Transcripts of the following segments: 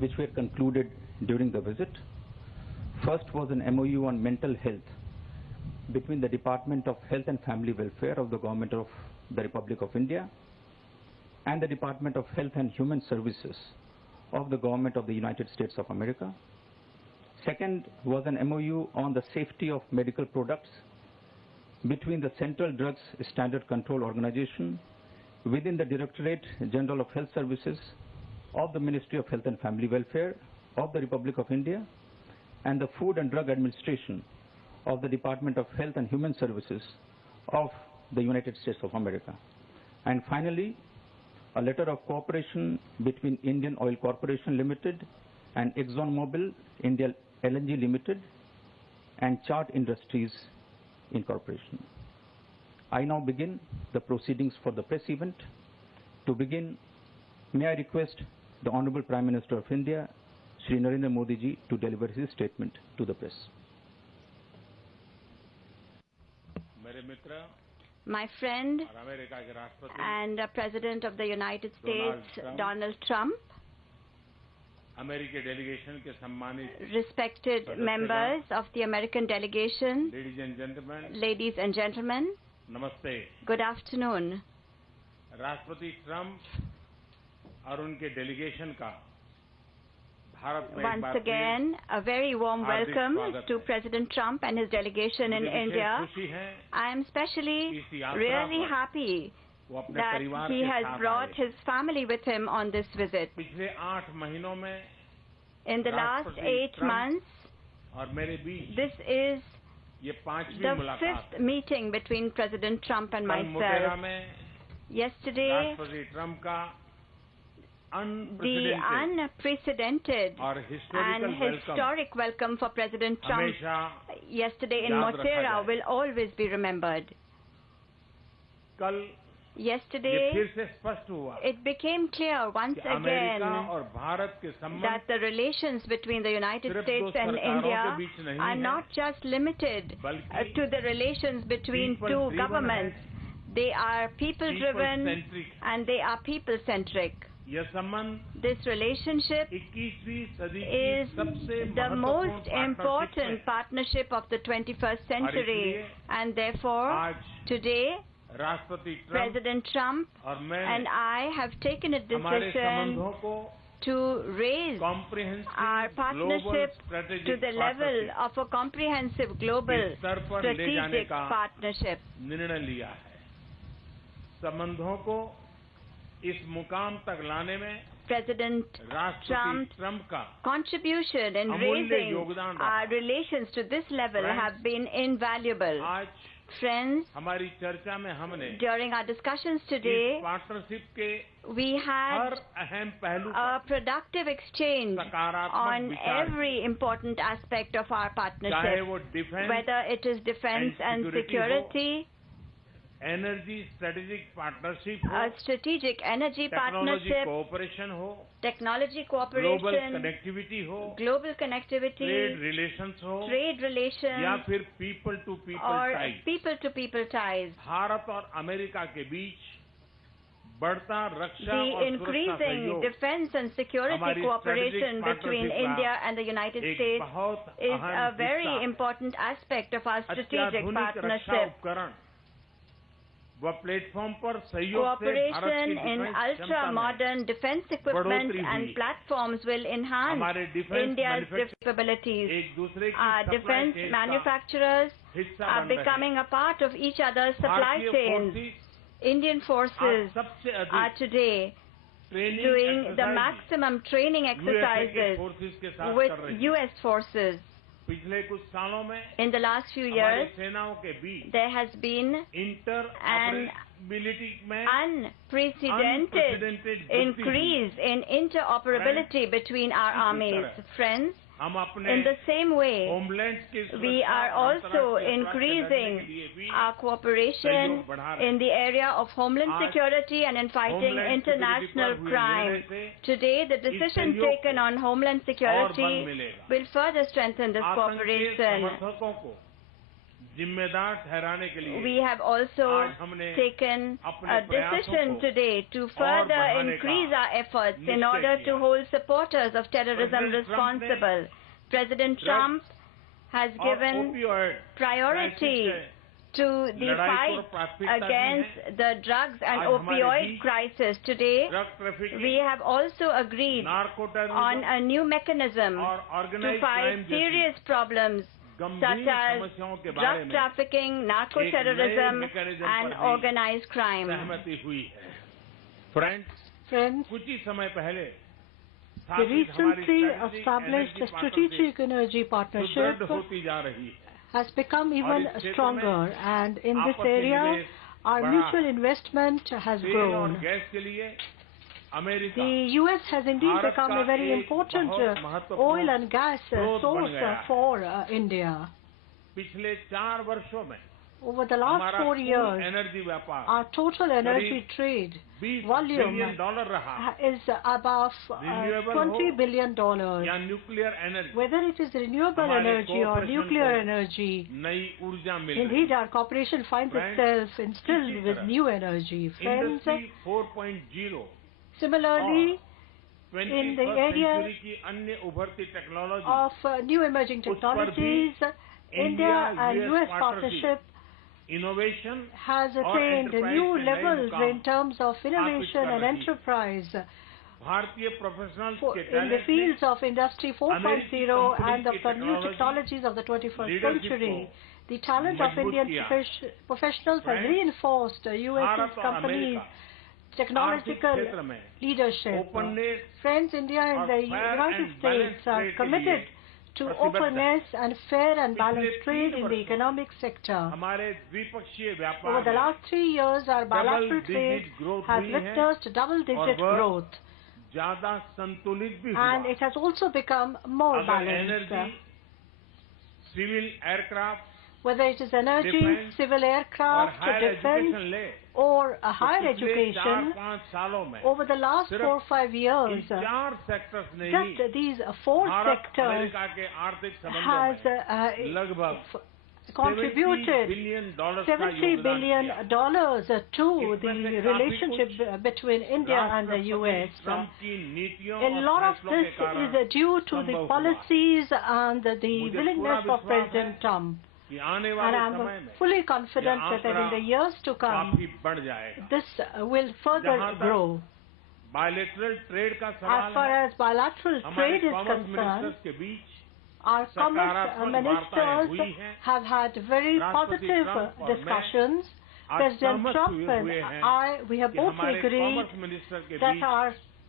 which were concluded during the visit. First was an MOU on mental health between the Department of Health and Family Welfare of the Government of the Republic of India and the Department of Health and Human Services of the Government of the United States of America. Second was an MOU on the safety of medical products between the Central Drugs Standard Control Organization within the Directorate General of Health Services of the Ministry of Health and Family Welfare of the Republic of India and the Food and Drug Administration of the Department of Health and Human Services of the United States of America. And finally, a letter of cooperation between Indian Oil Corporation Limited and ExxonMobil India LNG Limited and Chart Industries Incorporation. I now begin the proceedings for the press event. To begin, may I request the Honorable Prime Minister of India, Shri Narendra Modi ji, to deliver his statement to the press. My friend and President of the United States, Donald Trump, respected members of the American delegation, ladies and gentlemen, Namaste. Good afternoon. राष्ट्रपति Trump और उनके delegation का भारत में Once again, a very warm welcome to President Trump and his delegation in India. I am especially really happy that he has brought his family with him on this visit. पिछले 8 महीनों में In the last 8 months, और मेरे बीच this is ये 5वीं the मुलाकात 5th meeting between President Trump and myself. Yesterday, राष्ट्रपति Trump का the unprecedented and historic welcome for President Trump yesterday in Motera will always be remembered. Yesterday, it became clear once again that the relations between the United States and India are not just limited to the relations between two governments. They are people-driven and they are people-centric. This relationship is the most important partnership of the 21st century, and therefore, today, President Trump and I have taken a decision to raise our partnership to the level of a comprehensive global strategic partnership. President Trump's contribution in raising our relations to this level have been invaluable. Friends, during our discussions today, we had a productive exchange on every important aspect of our partnership, whether it is defense and security, strategic energy partnership, technology cooperation, global connectivity, trade relations, or people-to-people ties. The increasing defense and security cooperation between India and the United States is a very important aspect of our strategic partnership. Cooperation in ultra-modern defense equipment and platforms will enhance India's capabilities. Our defense manufacturers are becoming a part of each other's supply chains. Indian forces are today doing the maximum training exercises with U.S. forces. In the last few years, there has been an unprecedented increase in interoperability between our armies. Friends, in the same way, we are also increasing our cooperation in the area of homeland security and in fighting international crime. Today, the decision taken on homeland security will further strengthen this cooperation. we have also taken a decision today to further increase our efforts in order to hold supporters of terrorism responsible. President Trump has given priority to the fight against the drugs and opioid crisis. Today, we have also agreed on a new mechanism to fight serious problems such as drug trafficking, narco-terrorism, and organized crime. Friends, the recently established strategic energy partnership has become even stronger, and in this area, our mutual investment has grown. The U.S. has indeed become a very important oil and gas source for India. Over the last 4 years, our total energy trade volume is above $20 billion. Whether it is renewable energy or nuclear energy, indeed our corporation finds itself instilled with new energy. Friends, similarly, in the area of new emerging technologies, India and U.S. partnership has attained new levels in terms of innovation and enterprise in the fields of Industry 4.0 and of the new technologies of the 21st century. The talent of Indian professionals has reinforced U.S. companies' technological leadership. Friends, India and the United States are committed to openness and fair and balanced trade in the economic sector. Over the last 3 years, our bilateral trade has witnessed double-digit growth, and it has also become more balanced. Whether it is energy, civil aircraft, defense, or higher education, over the last 4 or 5 years, just these 4 sectors has contributed $70 billion to the relationship between India and the U.S. A lot of this is due to the policies and the willingness of President Trump. And I'm fully confident that in the years to come, this will further grow. As far as bilateral trade is concerned, our commerce ministers have had very positive discussions. President Trump and we have both agreed that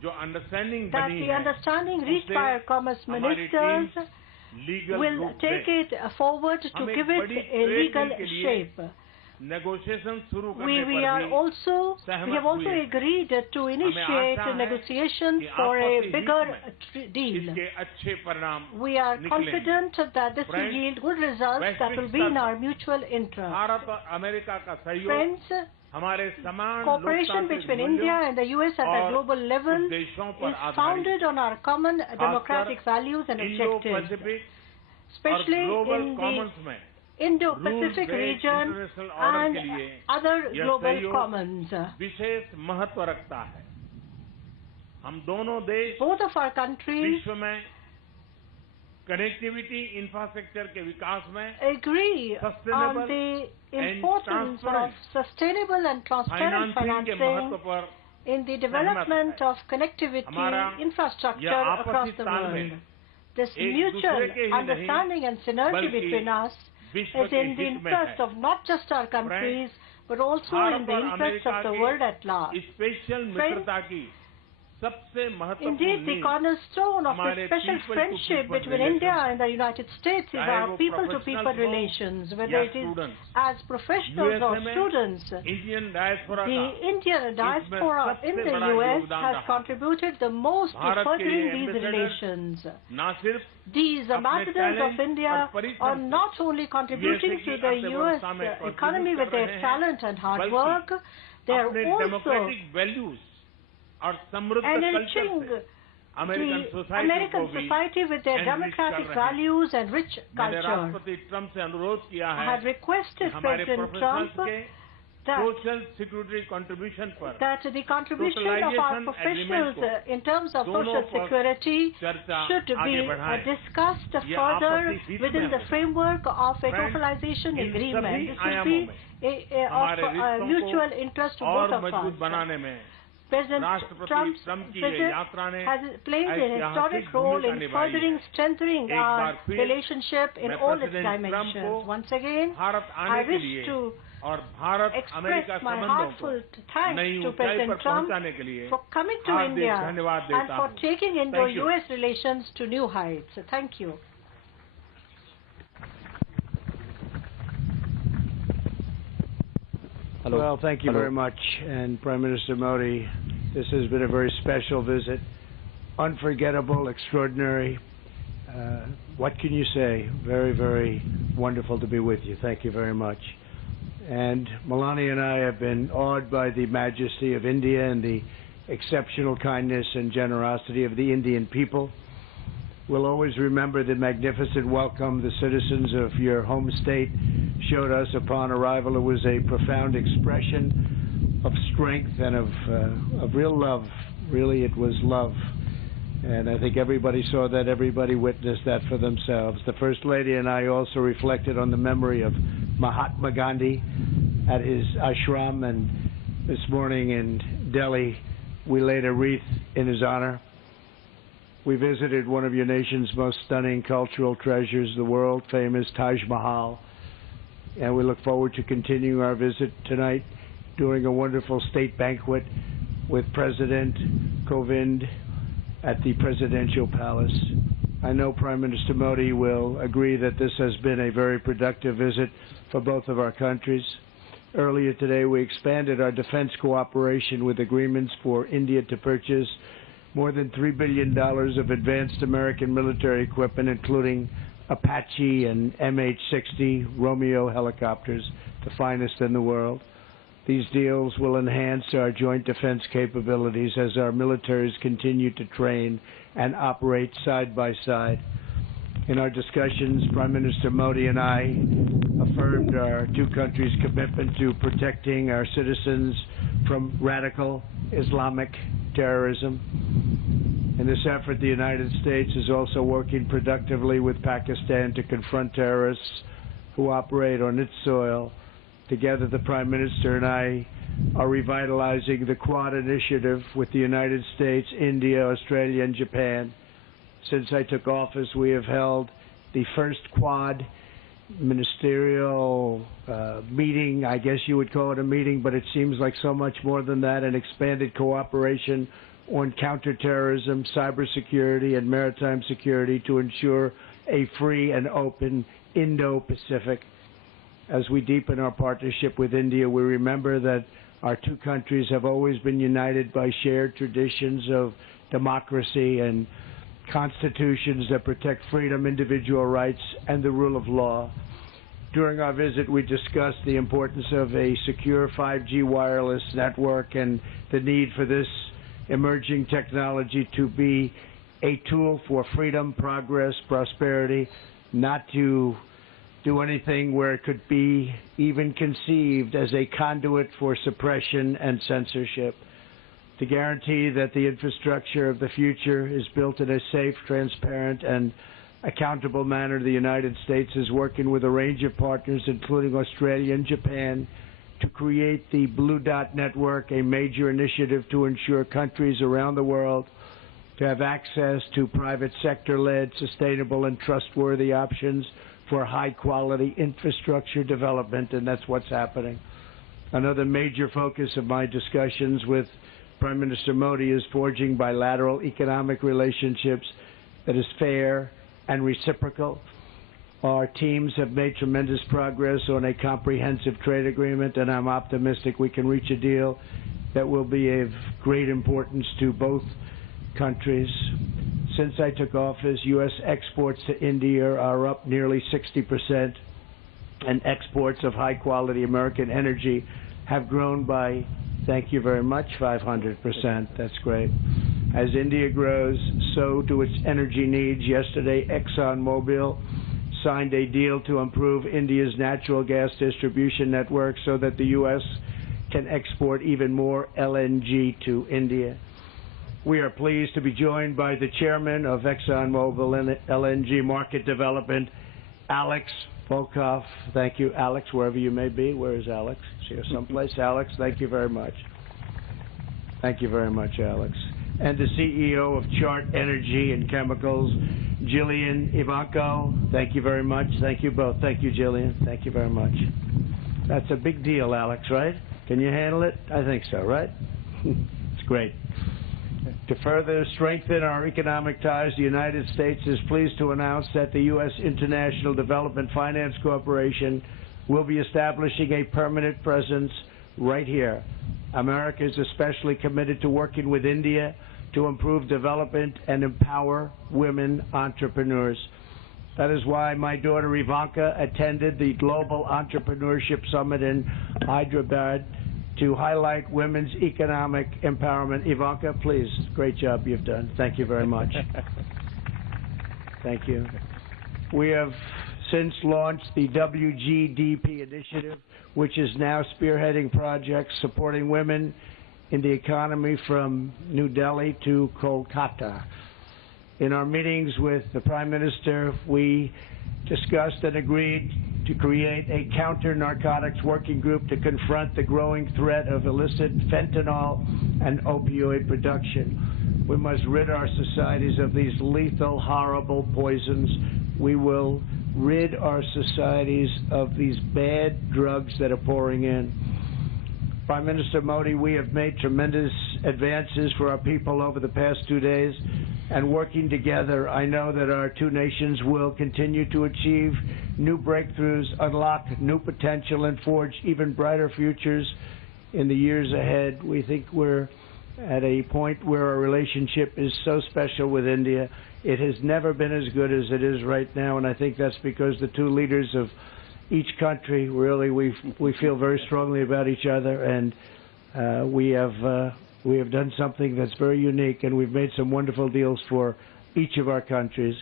the understanding reached by our commerce ministers will take it forward to give it a legal shape. We have also agreed to initiate negotiations for a bigger deal. We are confident that this will yield good results that will be in our mutual interest. Friends, cooperation between India and the U.S. at the global level is founded on our common democratic values and objectives, especially in the Indo-Pacific region and other global commons. Both of our countries agree on the importance of sustainable and transparent financing in the development of connectivity infrastructure across the world. This mutual understanding and synergy between us is in the interest of not just our countries, but also in the interest of the world at large. Friends, indeed, the cornerstone of the special friendship between India and the United States is our people-to-people relations, whether it is as professionals or students. The Indian diaspora in the U.S. has contributed the most to furthering these relations. These ambassadors of India are not only contributing to the U.S. economy with their talent and hard work, they are also enriching American society with their democratic values and rich culture. I have requested President Trump that the contribution of our professionals in terms of social security should be discussed further within the framework of a totalization agreement. This will be of mutual interest to both of us. President Trump's visit has played an historic role in furthering, strengthening our relationship in all its dimensions. Once again, I wish to express my heartfelt thanks to President Trump for coming to India and for taking Indo-US relations to new heights. Thank you. Hello. Well, thank you very much. And Prime Minister Modi, this has been a very special visit. Unforgettable, extraordinary. What can you say? Very, very wonderful to be with you. Thank you very much. And Melania and I have been awed by the majesty of India and the exceptional kindness and generosity of the Indian people. We'll always remember the magnificent welcome the citizens of your home state showed us upon arrival. It was a profound expression of strength and of real love. Really, it was love. And I think everybody saw that, everybody witnessed that for themselves. The First Lady and I also reflected on the memory of Mahatma Gandhi at his ashram, and this morning in Delhi we laid a wreath in his honor. We visited one of your nation's most stunning cultural treasures, the world-famous Taj Mahal, and we look forward to continuing our visit tonight, doing a wonderful state banquet with President Kovind at the Presidential Palace. I know Prime Minister Modi will agree that this has been a very productive visit for both of our countries. Earlier today, we expanded our defense cooperation with agreements for India to purchase more than $3 billion of advanced American military equipment, including Apache and MH-60 Romeo helicopters, the finest in the world. These deals will enhance our joint defense capabilities as our militaries continue to train and operate side by side. In our discussions, Prime Minister Modi and I affirmed our two countries' commitment to protecting our citizens from radical Islamic terrorism. In this effort, the United States is also working productively with Pakistan to confront terrorists who operate on its soil. Together, the Prime Minister and I are revitalizing the Quad initiative with the United States, India, Australia, and Japan. Since I took office, we have held the first Quad ministerial meeting. I guess you would call it a meeting, but it seems like so much more than that, an expanded cooperation on counterterrorism, cybersecurity, and maritime security to ensure a free and open Indo-Pacific. As we deepen our partnership with India, we remember that our two countries have always been united by shared traditions of democracy and constitutions that protect freedom, individual rights, and the rule of law. During our visit, we discussed the importance of a secure 5G wireless network and the need for this emerging technology to be a tool for freedom, progress, prosperity, not to do anything where it could be even conceived as a conduit for suppression and censorship. To guarantee that the infrastructure of the future is built in a safe, transparent, and accountable manner, the United States is working with a range of partners, including Australia and Japan, to create the Blue Dot Network, a major initiative to ensure countries around the world to have access to private sector-led, sustainable, and trustworthy options for high-quality infrastructure development, and that's what's happening. Another major focus of my discussions with Prime Minister Modi is forging bilateral economic relationships that is fair and reciprocal. Our teams have made tremendous progress on a comprehensive trade agreement, and I'm optimistic we can reach a deal that will be of great importance to both countries. Since I took office, U.S. exports to India are up nearly 60%, and exports of high-quality American energy have grown by, thank you very much, 500%. That's great. As India grows, so do its energy needs. Yesterday, ExxonMobil signed a deal to improve India's natural gas distribution network so that the U.S. can export even more LNG to India. We are pleased to be joined by the chairman of ExxonMobil LNG Market Development, Alex Volkov. Thank you, Alex, wherever you may be. Where is Alex? Is here someplace? Alex, thank you very much. Thank you very much, Alex. And the CEO of Chart Energy and Chemicals, Jillian Ivanko. Thank you very much. Thank you both. Thank you, Jillian. Thank you very much. That's a big deal, Alex, right? Can you handle it? I think so, right? It's great. To further strengthen our economic ties, the United States is pleased to announce that the U.S. International Development Finance Corporation will be establishing a permanent presence right here. America is especially committed to working with India to improve development and empower women entrepreneurs. That is why my daughter Ivanka attended the Global Entrepreneurship Summit in Hyderabad to highlight women's economic empowerment. Ivanka, please, great job you've done. Thank you very much. Thank you. We have since launched the WGDP initiative, which is now spearheading projects supporting women in the economy from New Delhi to Kolkata. In our meetings with the Prime Minister, we discussed and agreed to create a counter-narcotics working group to confront the growing threat of illicit fentanyl and opioid production. We must rid our societies of these lethal, horrible poisons. We will rid our societies of these bad drugs that are pouring in. Prime Minister Modi, we have made tremendous advances for our people over the past 2 days, and working together, I know that our two nations will continue to achieve new breakthroughs, unlock new potential, and forge even brighter futures in the years ahead. We think we're at a point where our relationship is so special with India. It has never been as good as it is right now, and I think that's because the two leaders of each country, really, we feel very strongly about each other, and we have done something that's very unique, and we've made some wonderful deals for each of our countries.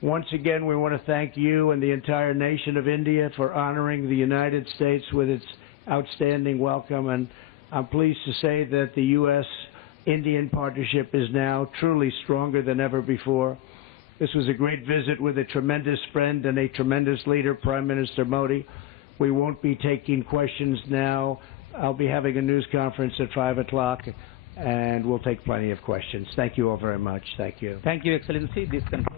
Once again, we want to thank you and the entire nation of India for honoring the United States with its outstanding welcome, and I'm pleased to say that the U.S.-Indian partnership is now truly stronger than ever before. This was a great visit with a tremendous friend and a tremendous leader, Prime Minister Modi. We won't be taking questions now. I'll be having a news conference at 5 o'clock, and we'll take plenty of questions. Thank you all very much. Thank you. Thank you, Excellency. This concludes